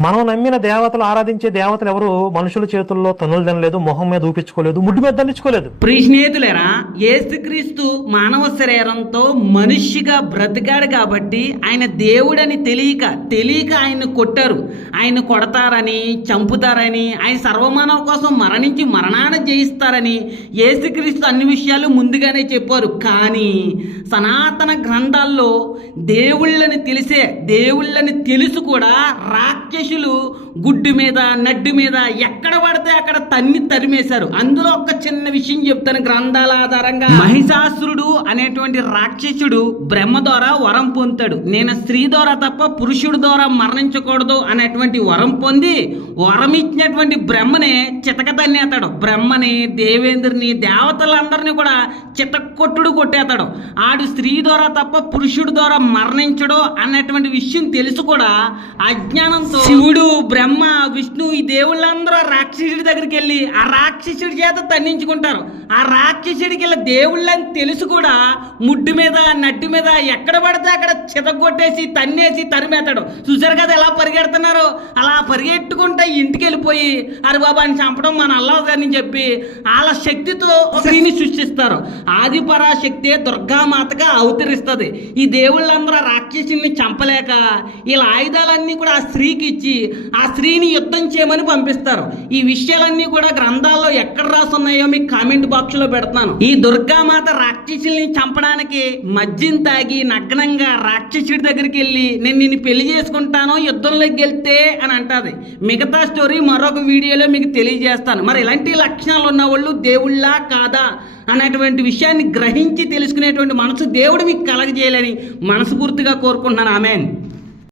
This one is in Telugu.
మనం నమ్మిన దేవతలు ఆరాధించే దేవతలు ఎవరు? మనుషుల చేతుల్లో తనులు తినలేదు మొహం మీద ఊపించుకోలేదు ముడ్డు మీద తల్లించుకోలేదు ప్రియ స్నేహితులేరా మానవ శరీరంతో మనిషిగా బ్రతికాడు కాబట్టి ఆయన దేవుడని తెలియక తెలియక ఆయన కొట్టారు. ఆయన కొడతారని చంపుతారని ఆయన సర్వమానవ కోసం మరణించి మరణాన్ని జయిస్తారని ఏసుక్రీస్తు అన్ని విషయాలు ముందుగానే చెప్పారు. కానీ సనాతన గ్రంథాల్లో దేవుళ్ళని తెలిసే దేవుళ్ళని తెలుసు కూడా మనుషులు గుడ్డు మీద నడ్డు మీద ఎక్కడ పడితే అక్కడ తన్ని తరిమేశారు. అందులో ఒక చిన్న విషయం చెప్తాను గ్రంథాల ఆధారంగా. మహిషాసురుడు అనేటువంటి రాక్షసుడు బ్రహ్మ ద్వారా వరం పొందుతాడు. నేను స్త్రీ ద్వారా తప్ప పురుషుడు ద్వారా మరణించకూడదు అనేటువంటి వరం పొంది వరం ఇచ్చినటువంటి బ్రహ్మనే చితక తన్నేతాడు బ్రహ్మని దేవేంద్రుని దేవతలందరినీ కూడా చితకొట్టుడు కొట్టేస్తాడు. ఆడు స్త్రీ ద్వారా తప్ప పురుషుడు ద్వారా మరణించడు అన్నటువంటి విషయం తెలుసు కూడా. అజ్ఞానంతో శివుడు బ్రహ్మ విష్ణు ఈ దేవుళ్ళందరూ ఆ రాక్షసుడి దగ్గరికి వెళ్ళి ఆ రాక్షసుడి చేత తన్నించుకుంటారు. ఆ రాక్షసుడికి ఇలా దేవుళ్ళని తెలుసు కూడా ముడ్డు మీద నట్టు మీద ఎక్కడ పడితే అక్కడ చితగొట్టేసి తన్నేసి తరిమేతాడు చూసారు కదా ఎలా పరిగెడుతున్నారు? అలా పరిగెట్టుకుంటే ఇంటికి వెళ్ళిపోయి అరే బాబా అని చంపడం మన అల్లదని చెప్పి వాళ్ళ శక్తితో స్త్రీని సృష్టిస్తారు. ఆది పరాశక్తి దుర్గామాతగా అవతరిస్తుంది. ఈ దేవుళ్ళందరూ ఆ రాక్షసుని చంపలేక ఇలా ఆయుధాలన్నీ కూడా ఆ స్త్రీకి ఇచ్చి ఆ స్త్రీని యుద్ధం చేయమని పంపిస్తారు. ఈ విషయాలన్నీ కూడా గ్రంథాల్లో ఎక్కడ రాసున్నాయో మీకు కామెంట్ బాక్స్లో పెడతాను ఈ దుర్గామాత రాక్షసుల్ని చంపడానికి మద్యం తాగి నగ్నంగా రాక్షసుడి దగ్గరికి వెళ్ళి నేను నిన్ను పెళ్ళి చేసుకుంటాను యుద్ధంలోకి వెళ్తే అని అంటది. మిగతా స్టోరీ మరొక వీడియోలో మీకు తెలియజేస్తాను. మరి ఇలాంటి లక్షణాలు ఉన్న వాళ్ళు దేవుళ్ళా కాదా అనేటువంటి విషయాన్ని గ్రహించి తెలుసుకునేటువంటి మనసు దేవుడు మీకు కలగజేయాలని మనస్ఫూర్తిగా కోరుకుంటున్నాను. ఆమెన్.